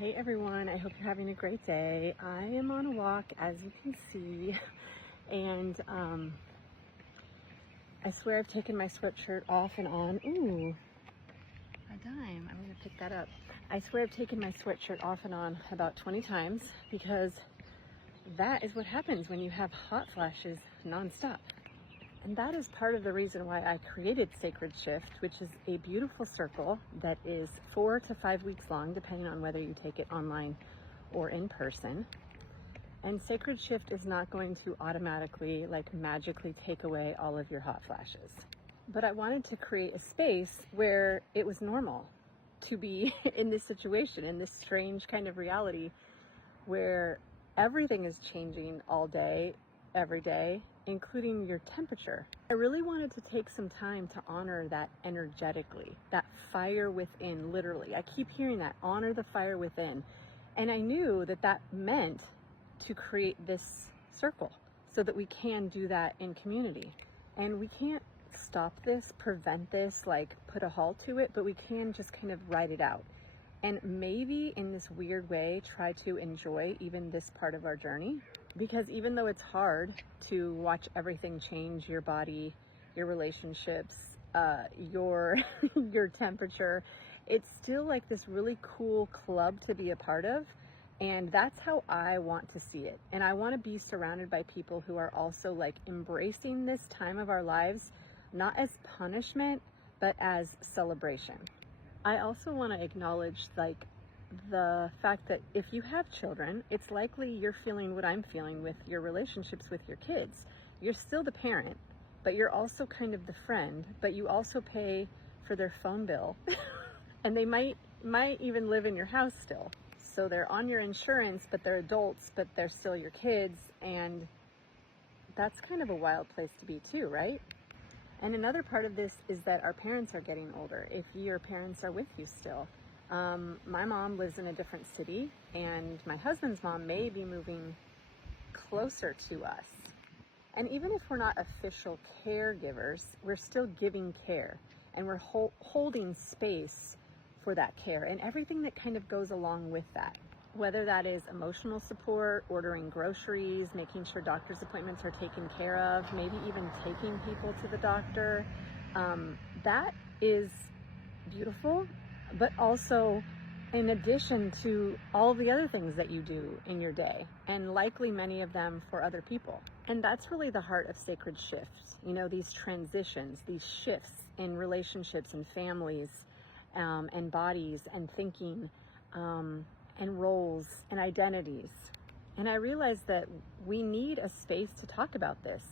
Hey everyone, I hope you're having a great day. I am on a walk, as you can see, and I swear I've taken my sweatshirt off and on. Ooh, a dime. I'm gonna pick that up. I swear I've taken my sweatshirt off and on about 20 times because that is what happens when you have hot flashes nonstop. And that is part of the reason why I created Sacred Shift, which is a beautiful circle that is 4 to 5 weeks long, depending on whether you take it online or in person. And Sacred Shift is not going to automatically, magically take away all of your hot flashes. But I wanted to create a space where it was normal to be in this situation, in this strange kind of reality where everything is changing all day, every day, including your temperature. I really wanted to take some time to honor that energetically, that fire within, literally. I keep hearing that, honor the fire within. And I knew that that meant to create this circle so that we can do that in community. And we can't stop this, prevent this, put a halt to it, but we can just kind of ride it out. And maybe in this weird way, try to enjoy even this part of our journey. Because even though it's hard to watch everything change, your body, your relationships, your temperature, it's still like this really cool club to be a part of. And that's how I want to see it. And I want to be surrounded by people who are also embracing this time of our lives, not as punishment, but as celebration. I also want to acknowledge the fact that if you have children, it's likely you're feeling what I'm feeling with your relationships with your kids. You're still the parent, but you're also kind of the friend, but you also pay for their phone bill. And they might even live in your house still. So they're on your insurance, but they're adults, but they're still your kids. And that's kind of a wild place to be too, right? And another part of this is that our parents are getting older, if your parents are with you still. My mom lives in a different city, and my husband's mom may be moving closer to us. And even if we're not official caregivers, we're still giving care, and we're holding space for that care and everything that kind of goes along with that. Whether that is emotional support, ordering groceries, making sure doctor's appointments are taken care of, maybe even taking people to the doctor. That is beautiful, but also in addition to all the other things that you do in your day, and likely many of them for other people. And that's really the heart of Sacred Shift. These transitions, these shifts in relationships and families, and bodies and thinking, and roles and identities. And I realized that we need a space to talk about this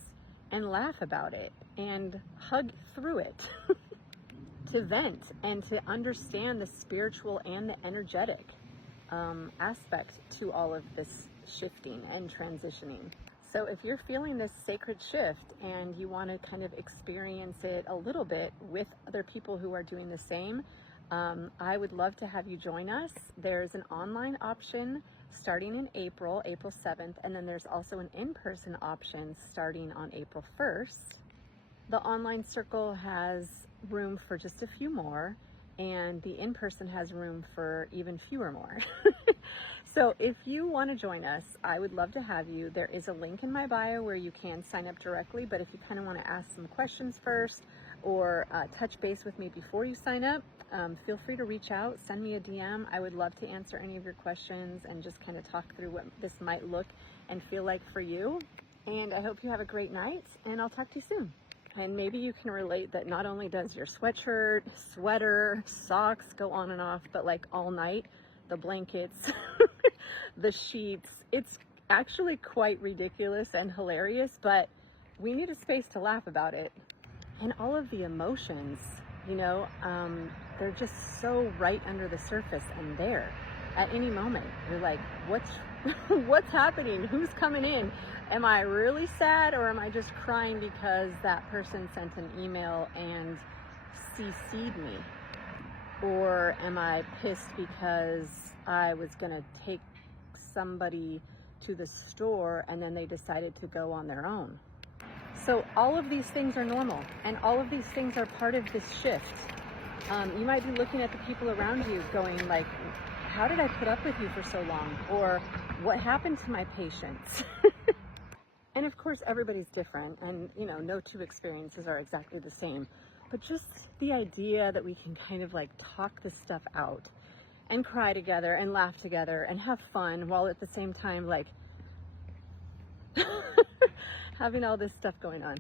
and laugh about it and hug through it, to vent and to understand the spiritual and the energetic aspect to all of this shifting and transitioning. So if you're feeling this sacred shift and you want to kind of experience it a little bit with other people who are doing the same, I would love to have you join us. There's an online option starting in April 7th, and then there's also an in-person option starting on April 1st. The online circle has room for just a few more, and the in-person has room for even fewer more. So if you want to join us, I would love to have you. There is a link in my bio where you can sign up directly, but if you kind of want to ask some questions first or touch base with me before you sign up, feel free to reach out, send me a DM. I would love to answer any of your questions and just kind of talk through what this might look and feel like for you. And I hope you have a great night, and I'll talk to you soon. And maybe you can relate that not only does your sweatshirt, sweater, socks go on and off, but all night, the blankets, the sheets, it's actually quite ridiculous and hilarious, but we need a space to laugh about it. And all of the emotions, they're just so right under the surface and there. At any moment, you're like, what's happening? Who's coming in? Am I really sad, or am I just crying because that person sent an email and CC'd me? Or am I pissed because I was gonna take somebody to the store and then they decided to go on their own? So all of these things are normal, and all of these things are part of this shift. You might be looking at the people around you going how did I put up with you for so long? Or what happened to my patience? And of course, everybody's different, and you know, no two experiences are exactly the same. But just the idea that we can kind of like talk this stuff out and cry together and laugh together and have fun while at the same time like having all this stuff going on.